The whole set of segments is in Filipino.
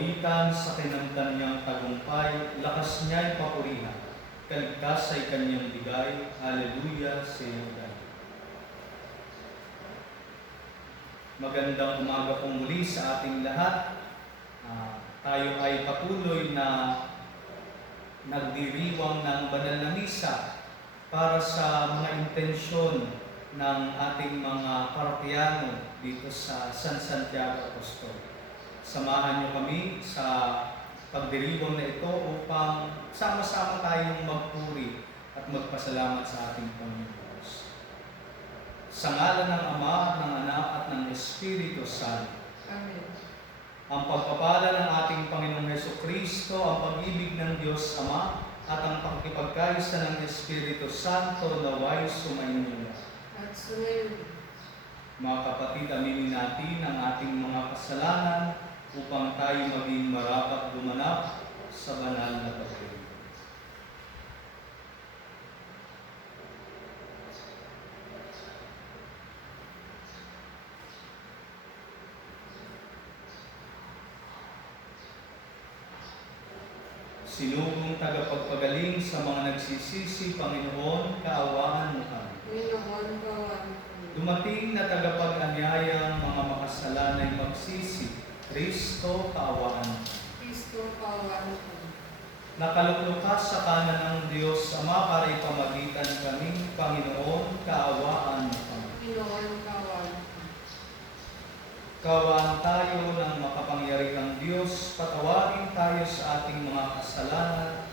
kawitan sa kinamtan niyang tagumpay, lakas niya'y papurihan. Kaligtas ay kanyang bigay. Hallelujah sa iyong dahil. Magandang umaga po muli sa ating lahat. Tayo ay patuloy na nagdiriwang ng banal na misa para sa mga intensyon ng ating mga parokyano dito sa San Santiago Apostol. Samahan niyo kami sa pagdiriwang na ito upang sama-sama tayong magpuri at magpasalamat sa ating Panginoon. Sa ngalan ng Ama, ng Anak at ng Espiritu Santo. Amen. Ang pagpapala ng ating Panginoong Hesukristo, ang pag-ibig ng Diyos Ama, at ang pakikipagkaisa ng Espiritu Santo naway sumainyo. At sumayo. Mga kapatid, aminin natin ang ating mga kasalanan upang tayo maging marapat gumanap sa banal na pagkain. Sinugong tagapagpagaling sa mga nagsisisi, Panginoon, kaawaan mo kami. Panginoon, kaawaan mo kami. Dumating na tagapag-anyayang mga makasalanay magsisi, Kristo, kaawaan mo. Kristo, kaawaan mo kami. Nakaluklukas sa kanan ng Diyos Ama para ipamagitan kami, Panginoon, kaawaan mo kami. Panginoon, kaawaan mo kami. Kaawaan tayo ng makapangyarihang Diyos, patawarin tayo sa ating mga kasalanan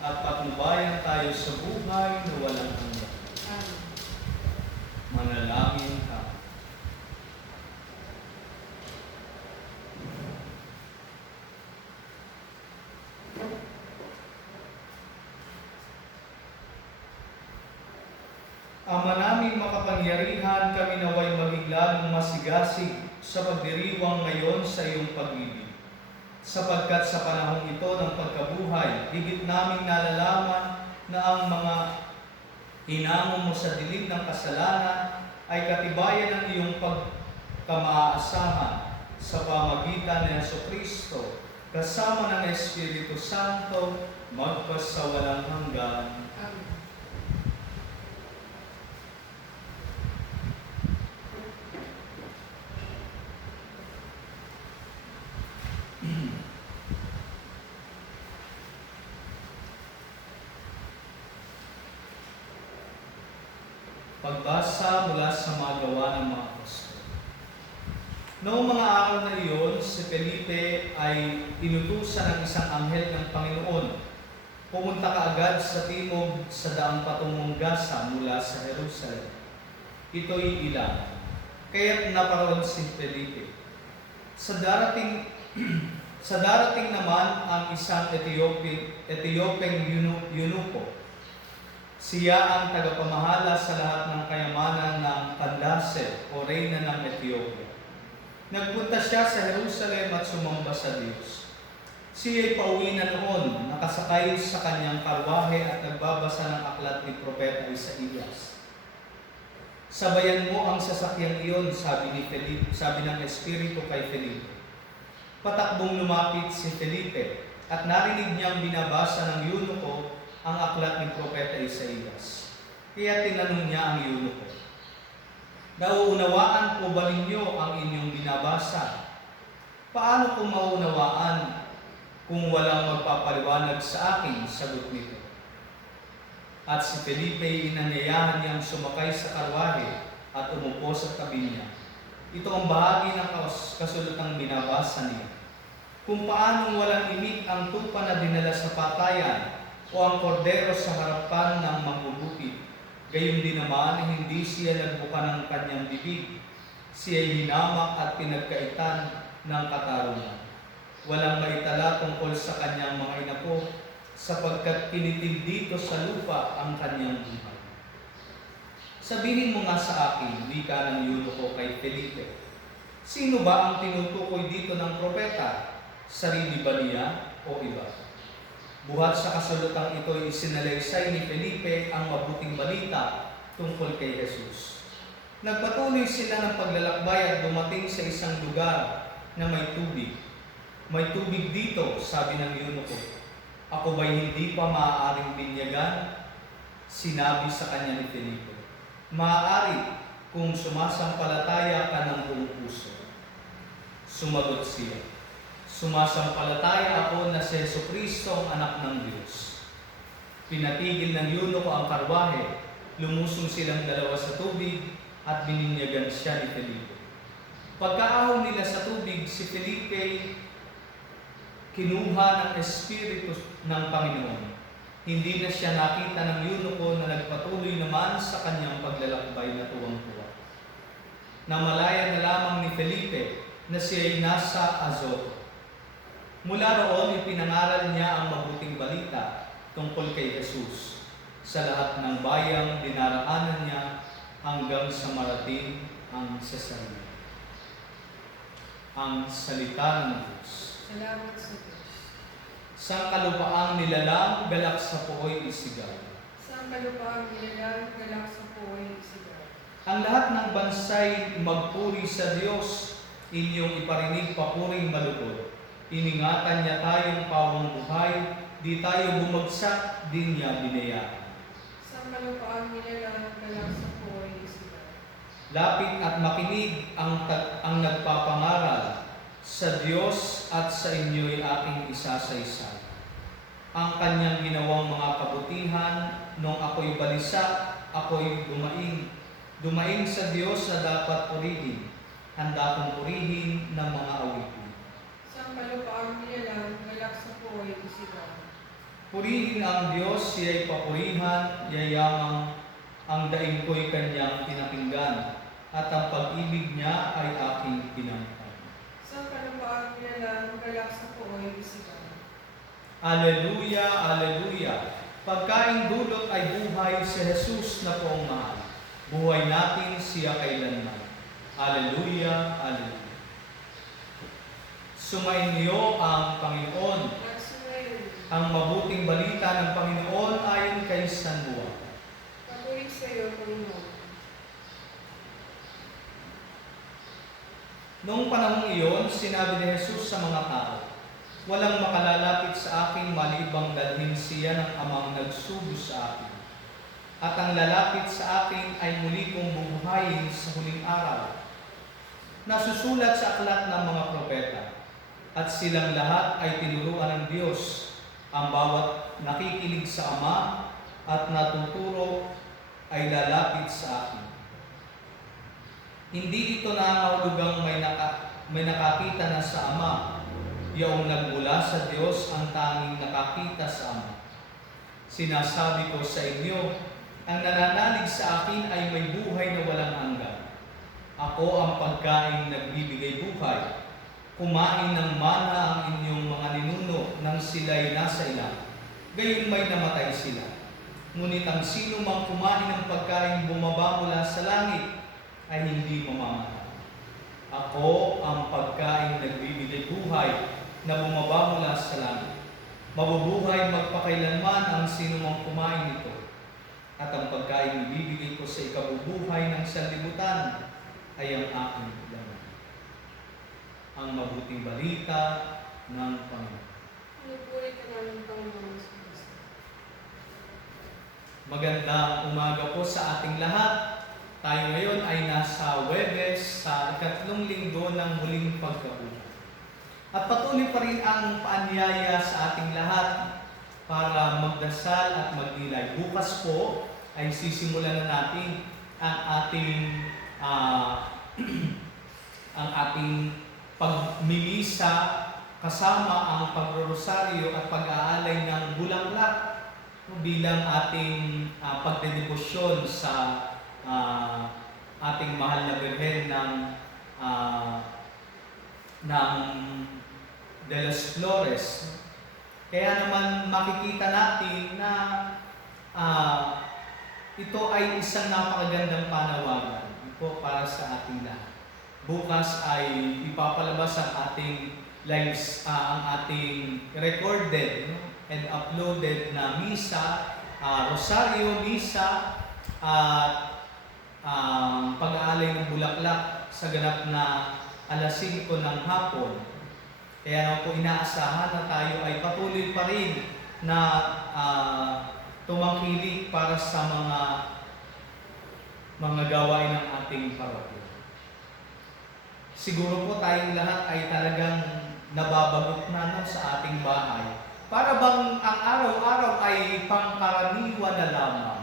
at patnubayan tayo sa buhay na walang hanggan. Amen. Manalangin ka. Ama namin makapangyarihan, kami naway maging lalong masigasig sa pagdiriwang ngayon sa iyong pag-ibig. Sapagkat sa panahong ito ng pagkabuhay, higit naming nalalaman na ang mga hinamon mo sa dilim ng kasalanan ay katibayan ng iyong pagkamaasahan sa pamagitan ni Jesucristo, kasama ng Espiritu Santo, magpasawalang hanggan. Amen. Pagbasa mula sa mga gawa ng mga apostol. Noong mga araw na iyon, si Felipe ay inutusan ng isang anghel ng Panginoon. Pumunta ka agad sa timog sa daang patungong Gaza mula sa Jerusalem. Ito'y ilan. Kaya't naparoon si Felipe. Sa darating naman ang isang Etiopeng eunuko. Siya ang tagapamahala sa lahat ng kayamanan ng Candace o Reyna ng Ethiopia. Nagpunta siya sa Jerusalem at sumamba sa Diyos. Siya ay pauwi na noon, nakasakay sa kanyang karwahe at nagbabasa ng aklat ni Propeta Isaías. Sabayan mo ang sasakyang iyon, sabi ng Espiritu kay Felipe. Patakbong lumapit si Felipe at narinig niyang binabasa ng eunuko ang aklat ni Propeta Isaías. Kaya tinanong niya ang eunuko, nauunawaan po ba ninyo ang inyong binabasa? Paano ko maunawaan kung walang magpapaliwanag sa akin? Sagot nito. At si Felipe inanyayahan niyang sumakay sa karwahe at umupo sa tabi niya. Ito ang bahagi ng kasulatang binabasa niya. Kung paanong walang imik ang tupa na dinala sa patayan o ang kordero sa harapan ng manggugupit, gayon din naman hindi siya nagbuka ng kanyang bibig. Siya'y hinamak at pinagkaitan ng katarungan. Walang maitala tungkol sa kanyang mga inapo, sapagkat kinitil dito sa lupa ang kanyang buhay. Sabihin mo nga sa akin, wika ng eunuko kay Felipe, sino ba ang tinutukoy dito ng propeta? Sarili ba niya o iba? Buhat sa kasulatang ito ay isinalaysay ni Felipe ang mabuting balita tungkol kay Jesus. Nagpatuloy sila ng paglalakbay at dumating sa isang lugar na may tubig. May tubig dito, sabi ng eunuko. Ako ba'y hindi pa maaaring binyagan? Sinabi sa kanya ni Felipe, maaari kung sumasampalataya ka ng buong puso. Sumagot siya, sumasampalataya ako na si Jesucristo ang anak ng Diyos. Pinatigil ng eunuko ang karwahe, lumusong silang dalawa sa tubig at bininyagan siya ni Felipe. Pagkaahon nila sa tubig, si Felipe kinuha ng Espiritu ng Panginoon. Hindi na siya nakita ng eunuko na nagpatuloy naman sa kanyang paglalakbay na tuwang-tuwa. Namalaya na lamang ni Felipe na siya ay nasa Azoto. Mula roon, ipinangaral niya ang mabuting balita tungkol kay Jesus sa lahat ng bayang dinaraanan niya hanggang sa marating ang Cesarea. Ang salita ng Diyos. Salamat sa Diyos. Sa kalupaang nilalang, galak sa puoy isigaw. Sa kalupaang nilalang, galak sa puoy isigaw. Ang lahat ng bansay magpuri sa Diyos, inyong iparinig papuring malugod. Iningatan niya tayong pawang buhay, di tayo bumagsak, di niya binayaan. Sa kalupaang nilalang, galak sa puoy isigaw. Lapit at makinig ang nagpapangaral, sa Diyos at sa inyo'y aking isasaysay. Ang kanyang ginawang mga kabutihan, nung ako'y balisa, ako'y dumaing. Dumaing sa Diyos na dapat purihin, handa kong purihin ng mga awitin. Sa kalupaang nilalang, galak sa puoy isigaw. Purihin ang Diyos, siya'y papurihan, yayamang ang daing ko'y kanyang pinakinggan, at ang pag-ibig niya ay aking pinangkan. Sa kalupaang nilalang, galak sa puoy isigaw. Aleluya, aleluya. Pagkaing dulot ay buhay si Jesus na poong mahal. Buhay natin siya kailanman. Aleluya, aleluya. Sumainyo ang Panginoon. At sumayon, Ang mabuting balita ng Panginoon ayon kay San Juan. papuri sa iyo, Panginoon. Noong panahong iyon, sinabi ni Jesus sa mga tao, walang makalalapit sa akin malibang dalhin siya ng amang nagsugo sa akin. At ang lalapit sa akin ay muli kong bubuhayin sa huling araw. Nasusulat sa aklat ng mga propeta, at silang lahat ay tinuruan ng Diyos. Ang bawat nakikinig sa Ama at natuturo ay lalapit sa akin. Hindi ito nangahulugang may nakakita na sa Ama. Yaong nagmula sa Diyos ang tanging nakakita sa Ama. Sinasabi ko sa inyo, ang nananalig sa akin ay may buhay na walang hanggan. Ako ang pagkain nagbibigay buhay. Kumain ng mana ang inyong mga ninuno nang sila'y nasa ilang. Gayon may namatay sila. Ngunit ang sino mang kumain ng pagkain bumaba mula sa langit ay hindi mamamatay. Ako ang pagkain nagbibigay buhay na bumaba mula sa langit. Mabubuhay magpakailanman ang sino mang kumain nito. At ang pagkain ibibigay ko sa ikabubuhay ng sanlibutan ay ang aking laman. Ang mabuting balita ng Panginoon. Pinupuri ka namin, Panginoon sa Kristo. Magandang umaga po sa ating lahat. Tayo ngayon ay nasa Huwebes sa ikatlong linggo ng muling pagkabuhay. At patuloy pa rin ang paanyaya sa ating lahat para magdasal at magnilay. Bukas po ay sisimulan na natin ang ating ang ating pagmimisa kasama ang pagrorosaryo at pag-aalay ng bulaklak bilang ating pagdedebosyon sa ating mahal na Birhen ng De Los Flores. Kaya naman makikita natin na ito ay isang napakagandang panawagan po para sa ating lahat. Bukas ay ipapalabas ang ating ang ating recorded and uploaded na misa, rosaryo misa at pag-aalay ng bulaklak sa ganap na alas 5 ng hapon. Kaya naman po inaasahan na tayo ay patuloy pa rin na tumangkilik para sa mga gawain ng ating parokya. Siguro po tayong lahat ay talagang nababagot na sa ating bahay. Para bang ang araw-araw ay pangkaraniwan na lamang.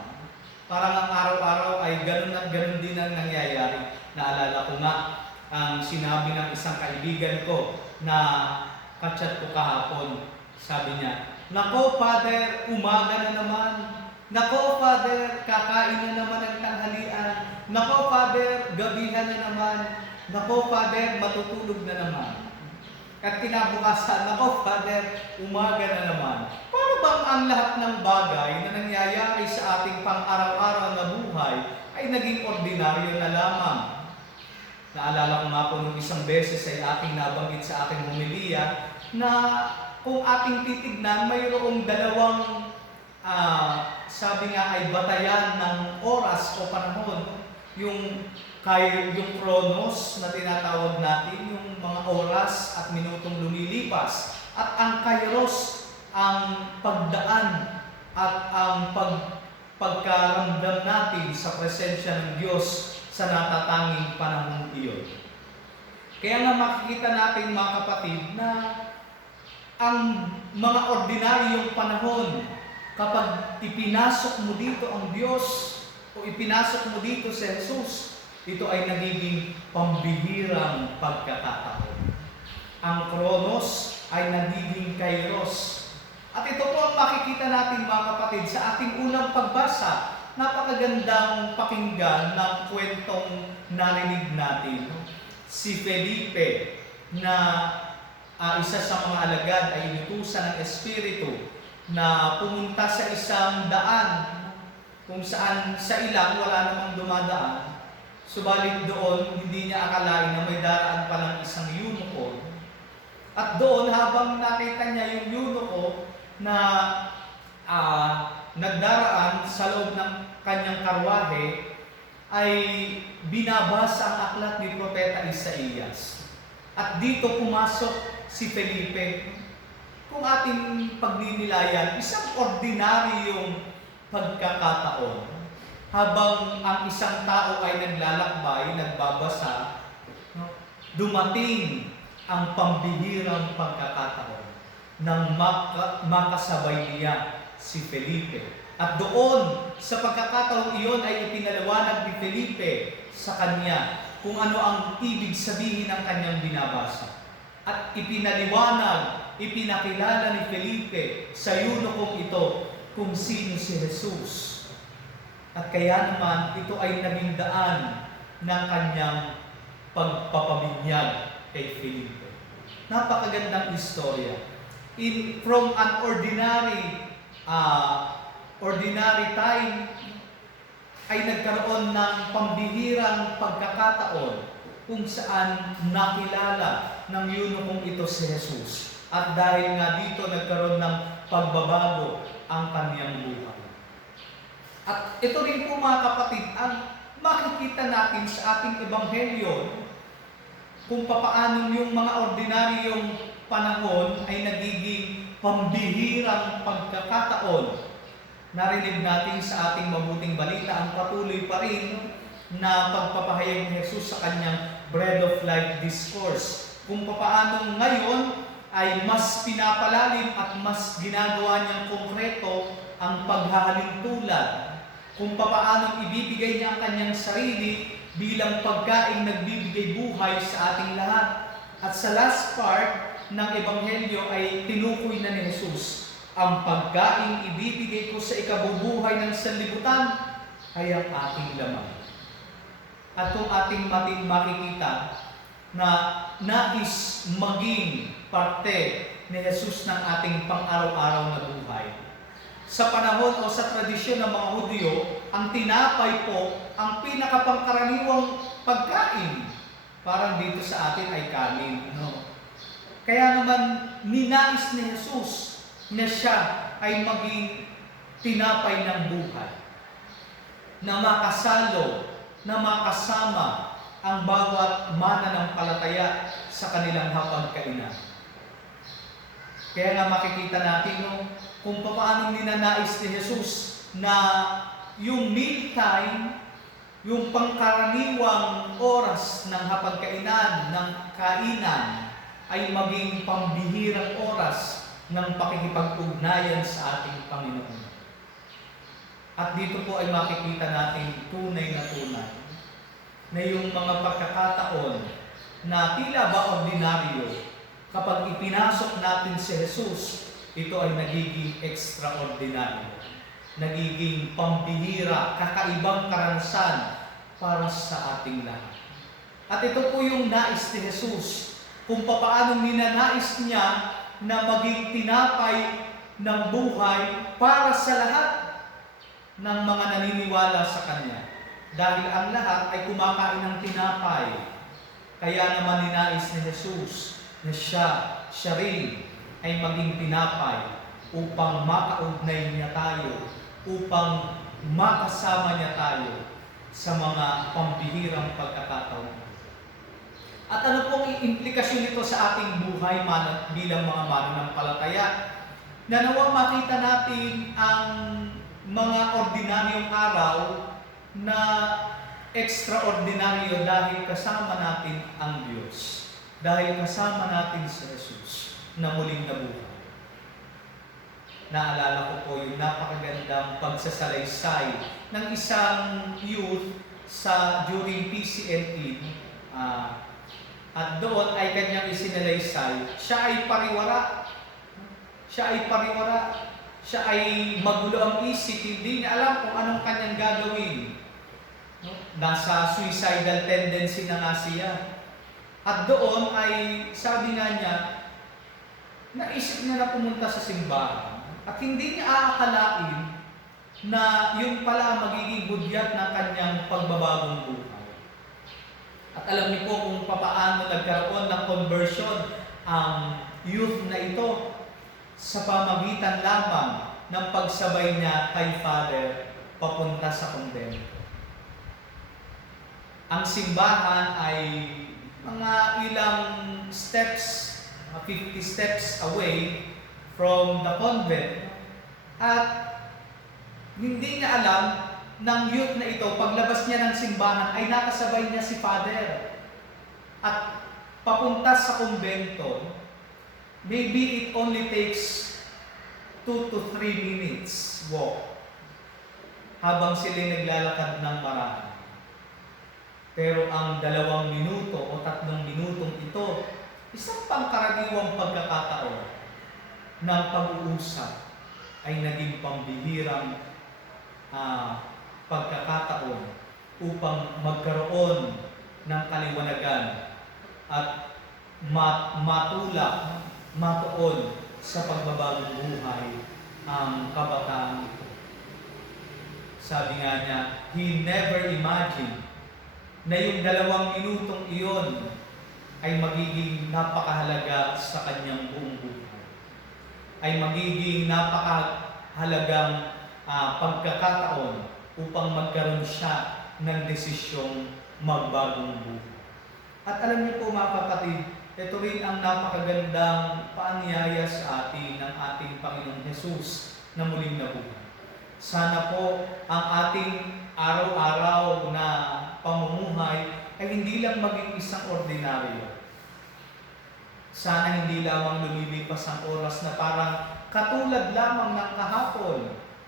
Parang ang araw-araw ay ganun at ganun din ang nangyayari. Naalala ko nga ang sinabi ng isang kaibigan ko na kachat ko kahapon. Sabi niya, "Nako, Father, umaga na naman. Nako, Father, kakain na naman ng tanghalian. Nako, Father, gabihan na naman. Nako, Father, matutulog na naman." At kinabukasan, "Nako, Father, umaga na naman." Para bang ang lahat ng bagay na nangyayari sa ating pang-araw-araw na buhay ay naging ordinaryo na lamang? Naalala ko nga po nung isang beses ay aking nabanggit sa aking homilya na kung ating titignan, mayroong dalawang sabi nga ay batayan ng oras o panahon. Yung chronos na tinatawag natin, yung mga oras at minutong lumilipas. At ang kairos, ang pagdaan at ang pagkaramdam natin sa presensya ng Diyos sa natatanging panahon iyon. Kaya nga makikita natin mga kapatid na ang mga ordinaryong panahon, kapag ipinasok mo dito ang Diyos o ipinasok mo dito si Jesus, ito ay nagiging pambihirang pagkakataon. Ang Kronos ay nagiging Kairos. At ito po ang makikita natin mga kapatid sa ating unang pagbasa. Napakagandang pakinggan ng kwentong narinig natin. Si Felipe na isa sa mga alagad ay inutusan ng Espiritu na pumunta sa isang daan kung saan sa ilang wala namang dumadaan. Subalit doon, hindi niya akalain na may daraan palang isang eunuko. At doon, habang nakita niya yung eunuko na nagdaraan sa loob ng kanyang karwahe, ay binabasa ang aklat ni Propeta Isaías. At dito pumasok si Felipe. Kung ating pagninilayan, isang ordinaryong pagkakataon. Habang ang isang tao ay naglalakbay, nagbabasa, dumating ang pambihirang pagkakataon nang makasabay niya si Felipe. At doon, sa pagkakataon iyon ay ipinaliwanag ni Felipe sa kanya kung ano ang ibig sabihin ng kanyang binabasa. At ipinakilala ni Felipe sa eunukong ito kung sino si Jesus. At kaya naman, ito ay naging daan ng kanyang pagpapabinyag kay Felipe. Napakagandang istorya. From an ordinary time, ay nagkaroon ng pambihirang pagkakataon kung saan nakilala ng eunukong ito si Jesus. At dahil nga dito nagkaroon ng pagbabago ang kanyang buhay. At ito rin po mga kapatid, ang makikita natin sa ating ebanghelyo kung papaano yung mga ordinaryong panahon ay nagiging pambihirang pagkakataon. Narinig natin sa ating mabuting balita ang patuloy pa rin na pagpapahayag ni Jesus sa kanyang Bread of Life Discourse. Kung papaano ngayon ay mas pinapalalim at mas ginagawa niyang konkreto ang paghahalin tulad. Kung papaano ibibigay niya ang kanyang sarili bilang pagkaing nagbibigay buhay sa ating lahat. At sa last part ng Ebanghelyo ay tinukoy na ni Jesus, ang pagkaing ibibigay ko sa ikabubuhay ng sanlibutan ay ang aking laman. At kung ating makikita na nais maging parte ni Jesus ng ating pang-araw-araw na buhay. Sa panahon o sa tradisyon ng mga Hudyo, ang tinapay po ang pinakapangkaraniwang pagkain. Parang dito sa atin ay kanin. Kaya naman ninais ni Jesus na siya ay maging tinapay ng buhay. Na makasalo, na makasama ang bawat mananampalataya sa kanilang hapagkainan. Kaya nga makikita natin kung paano ninanais ni Jesus na yung meal time, yung pangkaraniwang oras ng hapagkainan, ng kainan, ay maging pambihirang oras ng pakikipag-ugnayan sa ating Panginoon. At dito po ay makikita natin tunay na yung mga pagkakataon na tila ba ordinaryo, kapag ipinasok natin si Jesus, ito ay nagiging extraordinaryo, nagiging pambihira, kakaibang karanasan para sa ating lahat. At ito po yung nais ni Jesus, kung paano ninanais niya na maging tinapay ng buhay para sa lahat ng mga naniniwala sa Kanya. Dahil ang lahat ay kumakain ng tinapay. Kaya naman ninais ni Jesus na siya rin ay maging tinapay upang makaugnay niya tayo, upang makasama niya tayo sa mga pambihirang pagkakataon. At ano pong implikasyon nito sa ating buhay bilang mga mananampalataya? Na nawa makita natin ang mga ordinaryong araw na extraordinaryo dahil kasama natin ang Diyos. Dahil kasama natin si Jesus na muling nabuhay. Naalala ko po yung napakagandang pagsasalaysay ng isang youth during PCNE. At doon ay kanyang isinalaysay. Siya ay pariwara. Siya ay magulo ang isip. Hindi niya alam kung anong kanyang gagawin. Nasa suicidal tendency na nga siya. At doon ay sabi nga niya, naisip niya na pumunta sa simbahan. At hindi niya aakalain na yun pala magiging hudyat ng kanyang pagbabagong buhay. At alam niyo po kung paano nagkaroon ng conversion ang youth na ito sa pamagitan lamang ng pagsabay niya kay Father papunta sa kumbento. Ang simbahan ay mga ilang steps, 50 steps away from the convent. At hindi niya alam ng youth na ito, paglabas niya ng simbahan ay nakasabay niya si Father. At papunta sa kumbento, maybe it only takes 2 to 3 minutes walk habang sila naglalakad ng marami. Pero ang 2 minuto o 3 minutong ito, isang pangkaraniwang pagkakataon ng pag-uusap ay naging pambihirang pagkakataon upang magkaroon ng kaliwanagan at matulak, matuon sa pagbabagong buhay ang kabataan ito. Sabi nga niya, he never imagined na yung 2 minutong iyon ay magiging napakahalaga sa kanyang buong buhay. Ay magiging napakahalagang pagkakataon upang magkaroon siya ng desisyong magbagong buhay. At alam niyo po mga kapatid, ito rin ang napakagandang paanyaya sa atin ng ating Panginoon Jesus na muling nabuhay. Sana po ang ating araw-araw na pamumuhay ay hindi lang maging isang ordinaryo. Sana hindi lamang lumilipas ang oras na parang katulad lamang ng kahapon,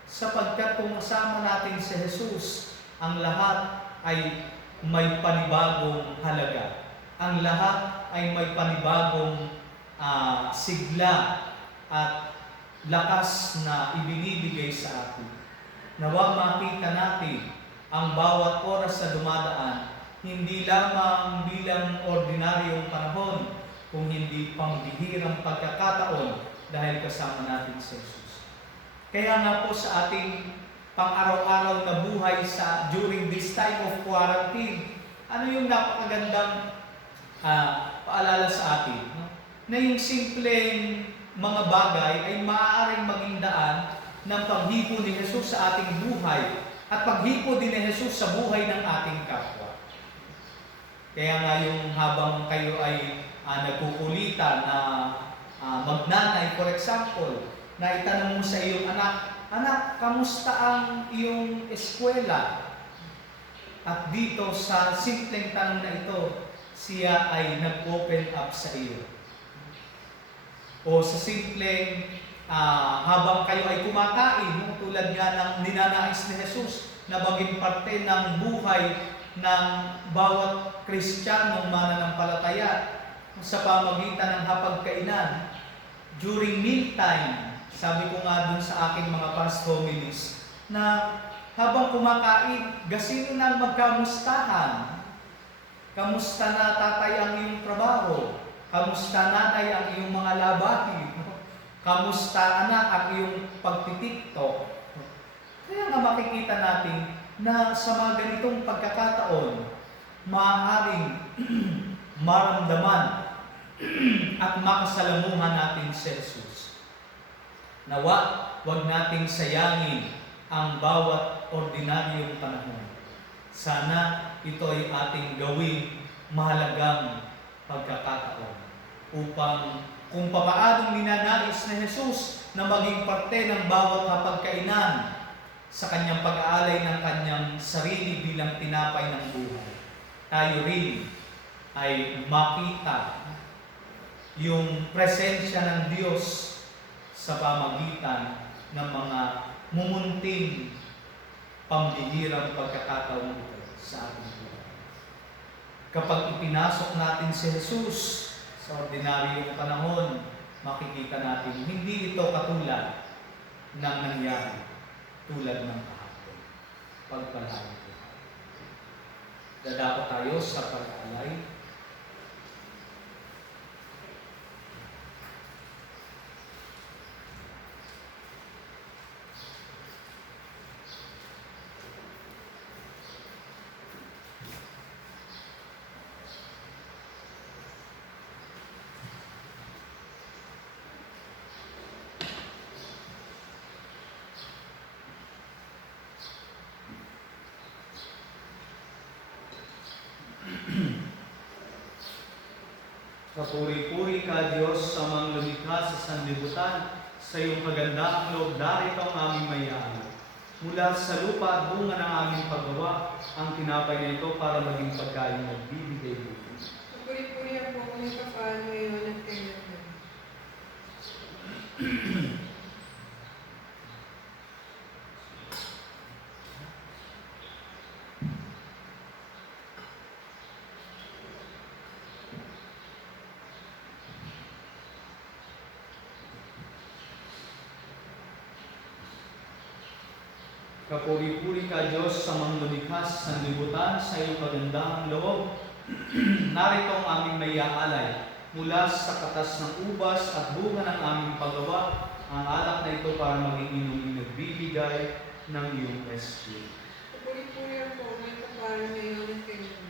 sapagkat kung kasama natin si Jesus, ang lahat ay may panibagong halaga. Ang lahat ay may panibagong sigla at lakas na ibinibigay sa atin. Nawa makita natin ang bawat oras na dumadaan, hindi lamang bilang ordinaryong panahon, kung hindi pambihirang pagkakataon dahil kasama natin si Jesus. Kaya nga po sa ating pang-araw-araw na buhay during this time of quarantine, ano yung napakagandang paalala sa atin? No? Na yung simpleng mga bagay ay maaaring maging daan ng paghipo ni Jesus sa ating buhay at paghipo din ni Jesus sa buhay ng ating kapwa. Kaya nga yung habang kayo ay nagkukulitan na magnanay, for example, na itanong mo sa iyong anak, "Anak, kamusta ang iyong eskwela?" At dito sa simpleng tanong na ito, siya ay nag-open up sa iyo. O sa simpleng habang kayo ay kumakain, tulad nga ng ninanais ni Jesus na maging parte ng buhay ng bawat Kristiyanong mananampalataya sa pamagitan ng hapagkainan. During mealtime, sabi ko nga dun sa aking mga past homilies, na habang kumakain, gasino na magkamustahan. Kamusta na tatay ang iyong trabaho? Kamusta nanay ang iyong mga labahin? Kamusta anak ang iyong pagtitiktok? Kaya nga makikita natin na sa mga ganitong pagkakataon, maaaring maramdaman at makasalamuhan natin si Jesus. Nawa, huwag nating sayangin ang bawat ordinaryong panahon. Sana ito ay ating gawing mahalagang pagkakataon upang kung papaanong ninanais na Jesus na maging parte ng bawat hapagkainan sa kanyang pag-aalay ng kanyang sarili bilang tinapay ng buhay, tayo rin ay makita yung presensya ng Diyos sa pamagitan ng mga mumunting pambihirang pagkakataon ito sa ating buhay. Kapag ipinasok natin si Jesus sa ordinaryong panahon, makikita natin hindi ito katulad ng nangyari tulad ng kahapon. Pagpalain ko. Dadako tayo sa pag-alay. Kapuri-puri ka, Diyos, sa mga lumikha sa sanlibutan, sa iyong kagandaang loob, narito ang aming mayaan. Mula sa lupa at bunga ng aming paggawa, ang tinapay na ito para maging pagkain ng bibigay buhay. Kapuri-puri ang po may kapal ngayon at kailanman. Kapuri-puri ka, Diyos, sa mga lumikha sa sanlibutan, sa iyong kagandaang loob. Narito ang aming mayaalay. Mula sa katas ng ubas at bunga ng aming paggawa, ang alak na ito para maging inuming nagbibigay ng iyong espiritu. Kapuri-puri ang po may kapal ngayon at kailanman.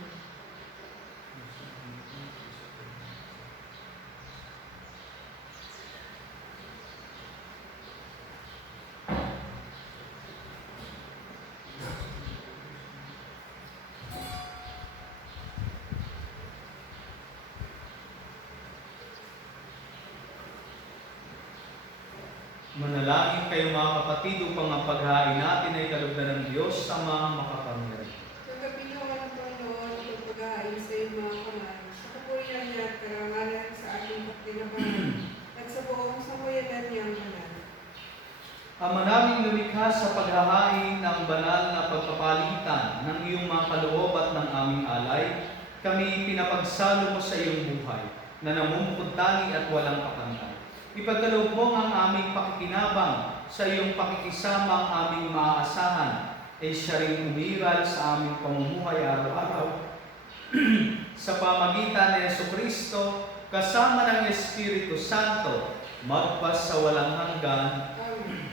Manalangin kayo mga kapatid upang ang paghain natin ay kalugdan ng Diyos sa mga makapangyarihan. Tanggapin niyo ang Panginoon at pag-aayos sa iyong mga kamay, sa kapurihan niya at karangalan sa ating pagtinabangan, at sa buong sambayanan niyang banal. Ama naming lumikha sa paghahain ng banal na pagpapalitan ng iyong mga kaloob at ng aming alay, kami pinapagsalo mo sa iyong buhay na namumukod-tangi at walang pakantay. Ipagkaloob mo ang aming pakikinabang sa iyong pakikisama ang aming maaasahan, ay siya rin umiral sa aming pamumuhay araw-araw. Sa pamagitan ni Jesucristo, kasama ng Espiritu Santo, magpas sa walang hanggan. Amen.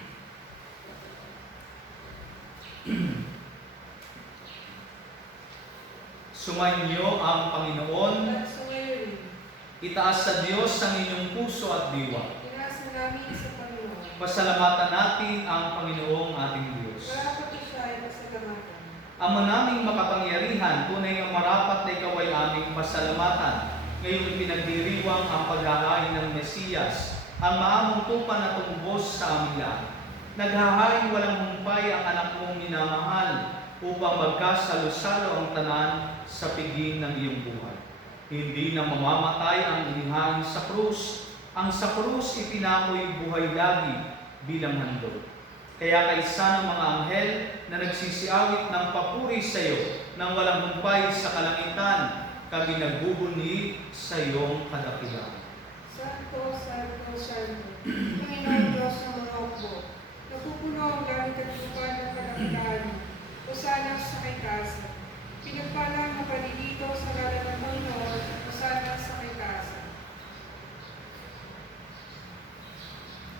Sumainyo ang Panginoon. At sa ngayon, Itaas sa Diyos ang inyong puso at diwa. inaasa namin sa Panginoon. Pasalamatan natin ang Panginoong ating Diyos. Marapat na siya ay pasalamatan. Ama naming makapangyarihan, tunay nga marapat na ikaw ay aming pasalamatan. Ngayong pinagdiriwang ang paghahain ng Mesiyas, ang maamong tupa na tumubos sa aming lahat. Naghahaing walang humpay ang anak mong minamahal upang magkasalo-salo ang tanan sa piging ng iyong buhay. Hindi na mamamatay ang inihain sa krus. Ang sa krus ipinako'y buhay lagi bilang handog. Kaya kaisa ng mga anghel na nagsisiawit ng papuri sa iyo nang walang humpay sa kalangitan, kami nagbubunyi sa iyong kadakilaan. Santo, Santo, Santo, Panginoon Diyos ng mga hukbo, napupuno ang langit at lupa ng kadakilaan, Hosana sa kay Kasa. Pinagpala ang paninito sa ngalan ng Panginoon, Hosana sa kay Kasa.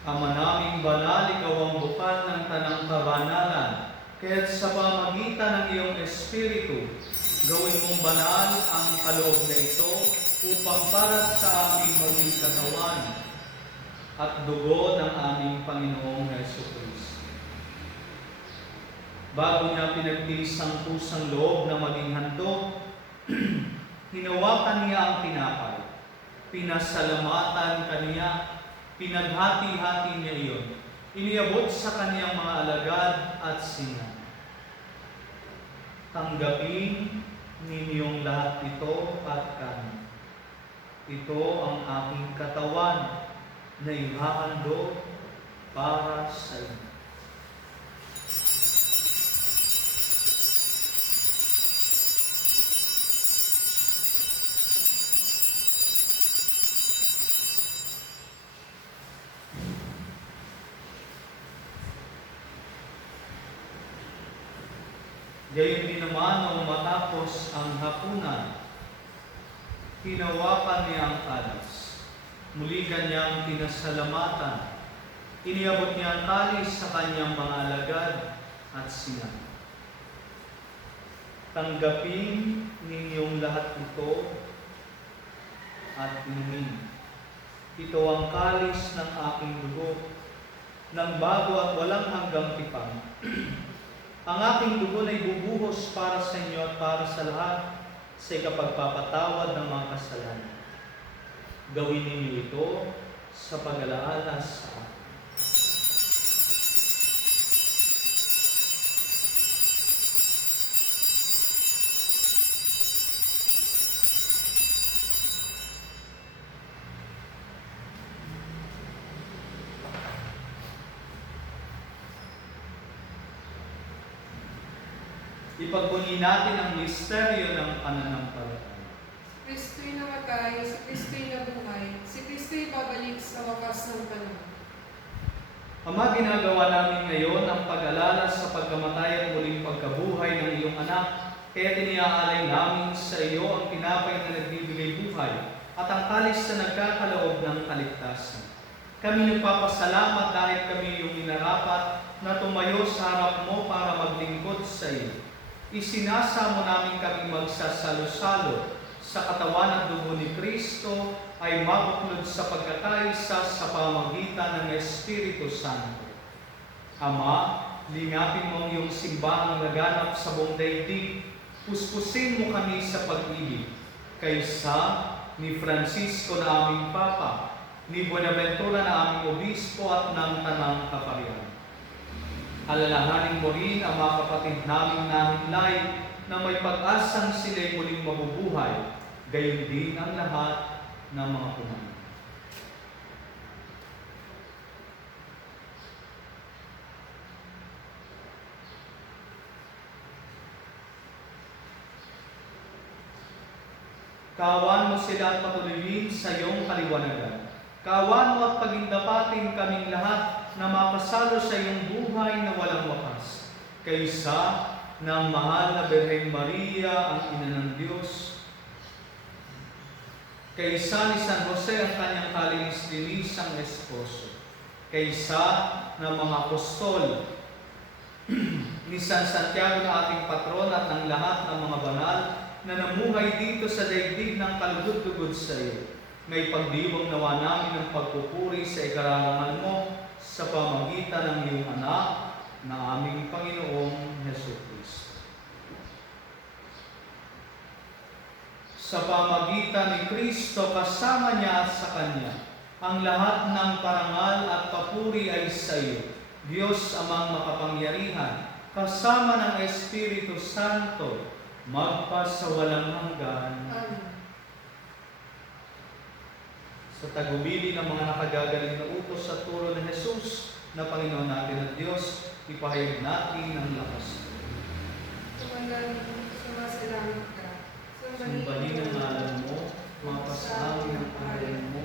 Ama naming banal, ikaw ang bukal ng tanang kabanalan, kaya't sa pamagitan ng iyong Espiritu, gawin mong banal ang kaloob na ito upang para sa aming maging katawan at dugo ng aming Panginoong Jesucristo. Bago niya pinagtiis ang pusang loob na maging handog, hinawakan niya ang tinapay, pinasalamatan kaniya, pinaghati-hati niya iyon, iniabot sa kaniyang mga alagad at sinabi, tanggapin ninyong lahat ito at kanin. Ito ang aking katawan na ihahandog para sa inyo. Gayon din naman nung matapos ang hapunan, hinawakan niya ang kalis. Muli kanyang pinasalamatan. Iniabot niya ang kalis sa kanyang mga alagad at sinabi, tanggapin ninyong lahat ito at inumin. Ito ang kalis ng aking dugo, ng bago at walang hanggang tipan. Ang aking dugo ay bubuhos para sa inyo at para sa lahat sa ikapagpapatawad ng mga kasalanan. Gawin ninyo ito sa pag-alaala sa akin. Ipagbunyi natin ang misteryo ng pananampalataya. Kristo'y namatay, si Kristo'y nabuhay, si Kristo'y babalik sa wakas ng panahon. Ama, ginagawa namin ngayon ang pag-alala sa pagkamatay at muling pagkabuhay ng iyong anak, kaya tiniaalay namin sa iyo ang tinapay na nagbibigay buhay at ang kalis na nagkakaloob ng kaligtasan. Kami nagpapasalamat dahil kami yung inarapat na tumayo sa harap mo para maglingkod sa iyo. Isinasamo namin kami magsasalo-salo sa katawan at dugo ni Kristo ay mabuklod sa pagkakaisa sa pamagitan ng Espiritu Santo. Ama, lingapin mo ang iyong simbahang naganap sa buong daigdig. Puspusin mo kami sa pag-ibig, kaysa ni Francisco na aming Papa, ni Buenaventura na aming Obispo at ng Tanang Kaparian. Alalahanin mo rin ang mga kapatid naming nahinlay na may pag-asang sila'y muling mabubuhay, gayon din ang lahat ng mga pumanin. Kawan mo sila at patuloyin sa iyong kaliwanagan. Kawan mo at pagindapatin kaming lahat na makasalo sa iyong buhay na walang wakas. Kaysa ng mahal na Birheng Maria, ang Ina ng Diyos. Kaysa ni San Jose, ang kanyang kalinis-linisang esposo. Kaysa ng mga apostol, ni San Santiago na ating patron at ng lahat ng mga banal na namuhay dito sa daigdig ng kalugod-lugod sa iyo. May pagdiwang nawa namin ng pagpupuri sa ikararangan mo sa pamagitan ng iyong anak na aming Panginoong Jesucristo. Sa pamagitan ni Kristo, kasama niya at sa Kanya, Ang lahat ng parangal at papuri ay sa iyo, Diyos amang makapangyarihan, kasama ng Espiritu Santo, magpasawalang hanggan. Amen. Sa tagubili ng mga nakagagaling na utos at turo ng Jesus na Panginoon natin at Diyos, ipahayag natin ang lakas. Sumasalamat ka. Sumbahin ang ngalan mo, mapasahin ang pangalan mo,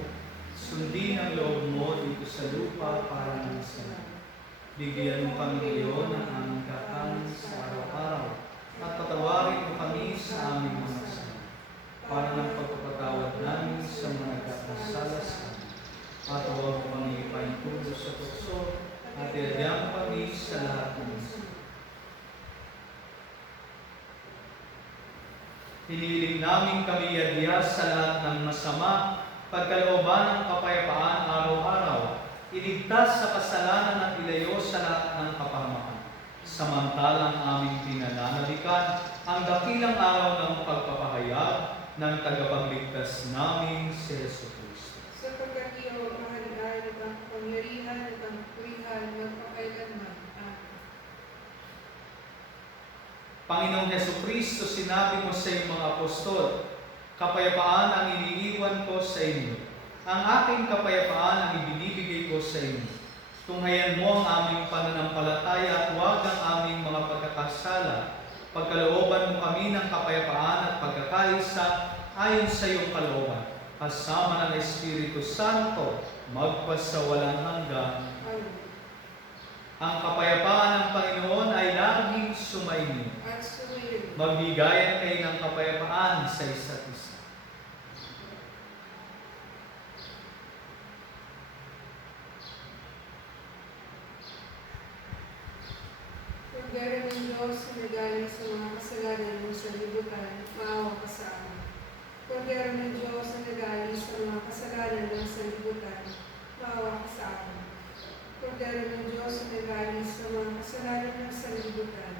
sundin ang loob mo dito sa lupa para ng sa langit. Bigyan mo kami ngayon ng aming kakanin sa araw-araw, at patawarin mo kami sa aming mga kasalanan, para ng pagpapatawad namin sa mga nagkakasala sa amin. At huwag mo kami ipaintulot sa tukso, at iadyan kami sa lahat ng masama. Hinihiling namin kami iadya sa lahat ng masama, pagkalooban ng kapayapaan araw-araw, iligtas sa kasalanan at ilayo sa lahat ng kapahamakan. Samantalang aming pinananalikan ang dakilang araw ng pagpapahayag ng tagapagligtas namin si Jesucristo. Sapagkat iyo ang mahalagaan at ang kapangyarihan at ang purihan magpakailanman. Amen. Panginoong Jesucristo, sinabi mo sa iyong mga apostol, kapayapaan ang iniiwan ko sa inyo. Ang aking kapayapaan ang ibinibigay ko sa inyo. Tunghayan mo ang aming pananampalataya at huwag ang aming mga pagkakasala. Pagkalooban mo kami ng kapayapaan at pagkakaisa ayon sa iyong kalooban. Kasama ng Espiritu Santo, magpasawalang hanggan. Amen. Ang kapayapaan ng Panginoon ay laging sumainyo. At sumayin. Magbigayan kayo ng kapayapaan sa isa't isa. Kordero ng Diyos na nagaling sa mga kasalanan mo sa libutan, maawa ka sa amin. Kordero ng Diyos na nagaling sa mga kasalanan mo sa libutan, maawa ka sa amin. Kordero ng Diyos na nagaling sa mga kasalanan mo sa libutan,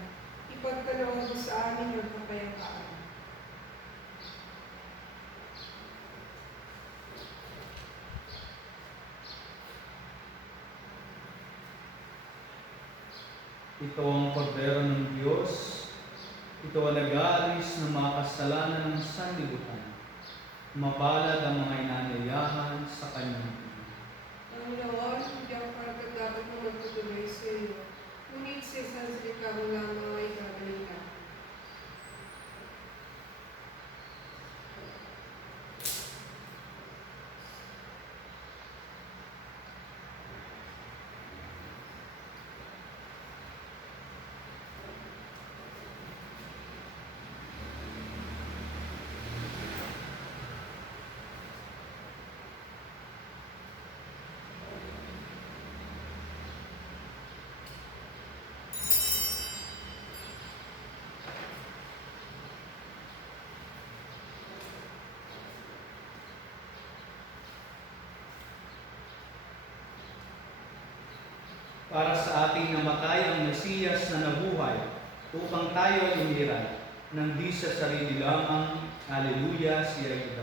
ipagkaloob mo sa amin ang kapayapaan. Ito ang kordero ng Diyos. Ito ang nag-aalis ng mga kasalanan ng sanlibutan. Mapalad ang mga inanayahan sa kanyang ina. Panginoon, hindi ako dapat mo magtutuloy sa iyo. Ngunit sa isang salita mo lang mga igagaling ka. Para sa ating namatay ang Mesiyas na nabuhay, upang tayo ay umiray, nang di sa sarili lamang. Haleluya, siya ay Diyos.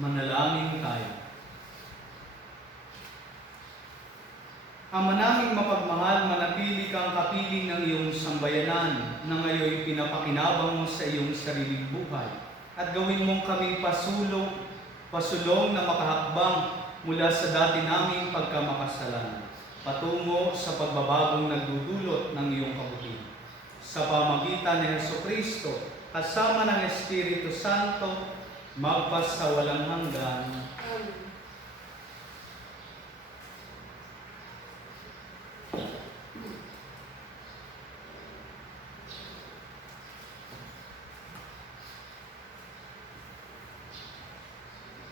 Manalangin tayo. Ama naming mapagmahal, manatili kang kapiling ng iyong sambayanan na ngayon pinapakinabang mo sa iyong sariling buhay at gawin mong kami pasulong na makahakbang mula sa dati naming pagkamakasalanan patungo sa pagbabagong nagdudulot ng iyong kabutihan. sa pamagitan ni Jesucristo, kasama ng Espiritu Santo, magpas sa walang hanggan. Amen.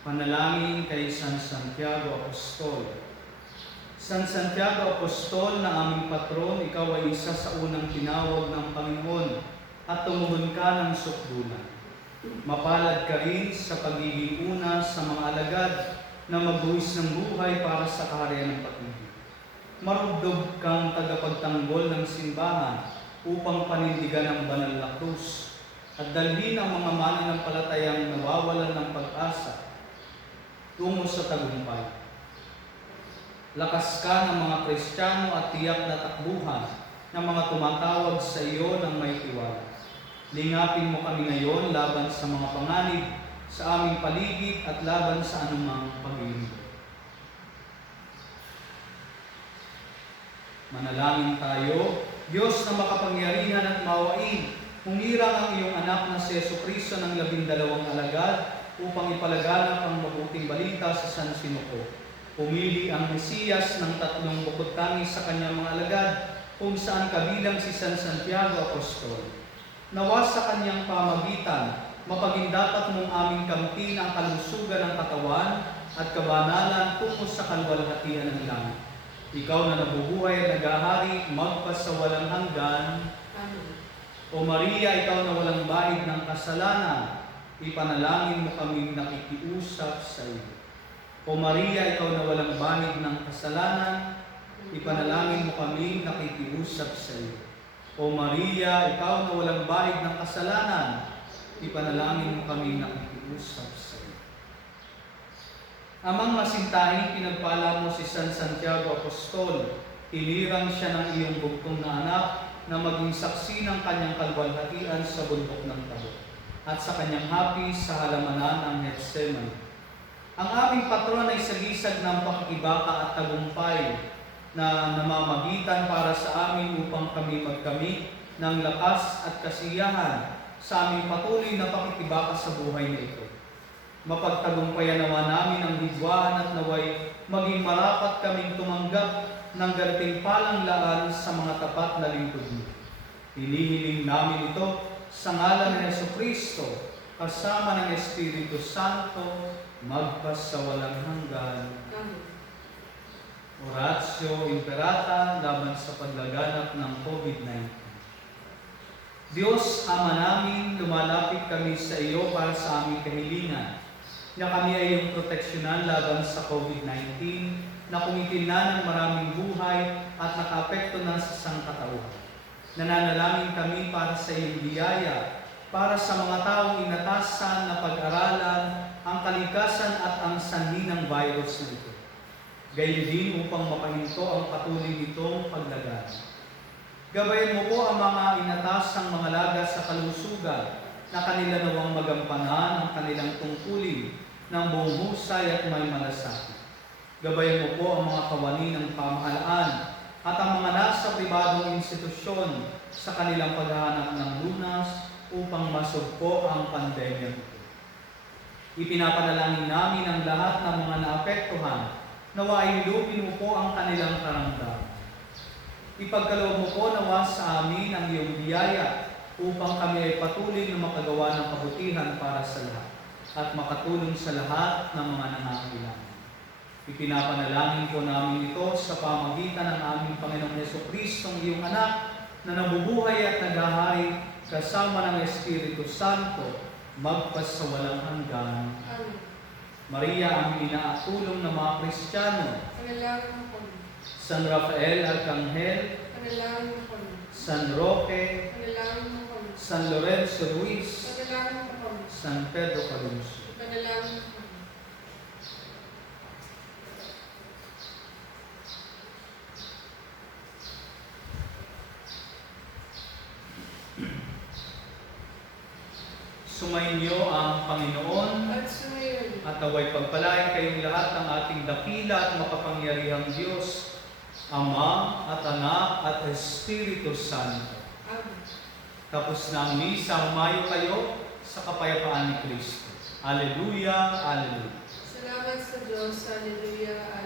Panalangin kay San Santiago Apostol. San Santiago Apostol na aming patron, ikaw ay isa sa unang tinawag ng Panginoon at tumugon ka ng sukdulan. Mapalad ka rin sa pagiging una sa mga alagad na magbuwis ng buhay para sa kaharian ng pag-ibig. Marugdog kang tagapagtanggol ng simbahan upang panindigan ang banal na krus at dalhin ang mga mananampalatayang nawawalan ng pag-asa tungo sa tagumpay. Lakas ka ng mga Kristiyano at tiyak na takbuhan ng mga tumatawag sa iyo ng may tiwala. Lingapin mo kami ngayon laban sa mga panganib sa aming paligid at laban sa anumang paglilingkod. Manalangin tayo. Diyos na makapangyarihan at maawain, humira ang iyong anak na si Jesucristo ng 12 alagad upang ipalaganap ang mabuting balita sa San Sinuko. Pumili ang Mesiyas ng 3 bukod-tangis sa kanyang mga alagad, kung saan kabilang si San Santiago Apostol. Nawa sa kanyang pamagitan, mapagindapat mong aming kamtin ang kalusugan ng katawan at kabanalan tungo sa kalwalhatian ng langit. Ikaw na nabubuhay at nagahari, magpas sa walang hanggan. Amen. O Maria, ikaw na walang bahid ng kasalanan, ipanalangin mo kaming nakikiusap sa iyo. O Maria, ikaw na walang bahid ng kasalanan, ipanalangin mo kaming nakikiusap sa iyo. O Maria, ikaw na walang bahid ng kasalanan, ipanalangin mo kaming nakikiusap sa iyo. Amang masintahin, pinagpala mo si San Santiago Apostol. Hinirang siya ng iyong bugtong na anak na maging saksi ng kanyang kalwalhatian sa bundok ng Tabor at sa kanyang hapi sa halamanan ng Getsemani. Ang aming patron ay sagisag ng pakikibaka at tagumpay na namamagitan para sa amin upang kami magkamit ng lakas at kasiyahan sa aming patuloy na pakikibaka sa buhay na ito. Mapagtagumpayan nawa namin ang hidwaan at naway maging marapat kaming tumanggap ng gantimpalang laan sa mga tapat na lingkod mo. Hinihiling namin ito sa ngalan ni Jesucristo, kasama ng Espiritu Santo, magpas sa walang hanggan. Amen. Oratio Imperata laban sa paglaganap ng COVID-19. Diyos, Ama namin, lumalapit kami sa iyo para sa aming kahilingan, na kami ay iyong proteksyonan laban sa COVID-19 na kumitil na ng maraming buhay at nakaapekto na sa sangkatauhan. Nananalangin kami para sa iyong biyaya, para sa mga taong inatasan na pag-aralan ang kalikasan at ang sanhi ng virus na ito. Gayon din upang mapahinto ang patuloy nitong paglagan. Gabayan mo po ang mga inatasang mga laga sa kalusugan na kanila nawang magampanan ang kanilang tungkulin ng buong husay at may malasakit. Gabayan mo po ang mga kawani ng pamahalaan at ang mga nasa pribadong institusyon sa kanilang paghahanap ng lunas upang masugpo ang pandemya ito. Ipinapanalangin namin ang lahat ng mga naapektuhan, nawa ay ilupin mo po ang kanilang karamdaman. Ipagkaloob mo po nawa sa amin ang iyong biyaya upang kami ay patuloy na makagawa ng kabutihan para sa lahat at makatulong sa lahat ng mga nangangailangan. Ipinapanalangin po namin ito sa pamagitan ng aming Panginoong Jesucristo, ang iyong anak, na nabubuhay at naghahari kasama ng Espiritu Santo, magpas sa walang hanggan. Amen. Maria, ang inaatulong ng mga Kristiyano, Panalangin mo kami. San Rafael Arcangel, Panalangin mo kami. San Roque, Panalangin mo kami. San Lorenzo Ruiz, Panalangin mo kami. San Pedro Calungsod. Panalangin mo kami. Sumainyo ang Panginoon At sumayon. at naway pagpalain kayong lahat ng ating dakila at makapangyarihang Diyos, Ama at Anak at Espiritu Santo. Amen. Tapos na ang misa, humayo kayo sa kapayapaan ni Kristo. Alleluia, alleluia. Salamat sa Diyos. Hallelujah.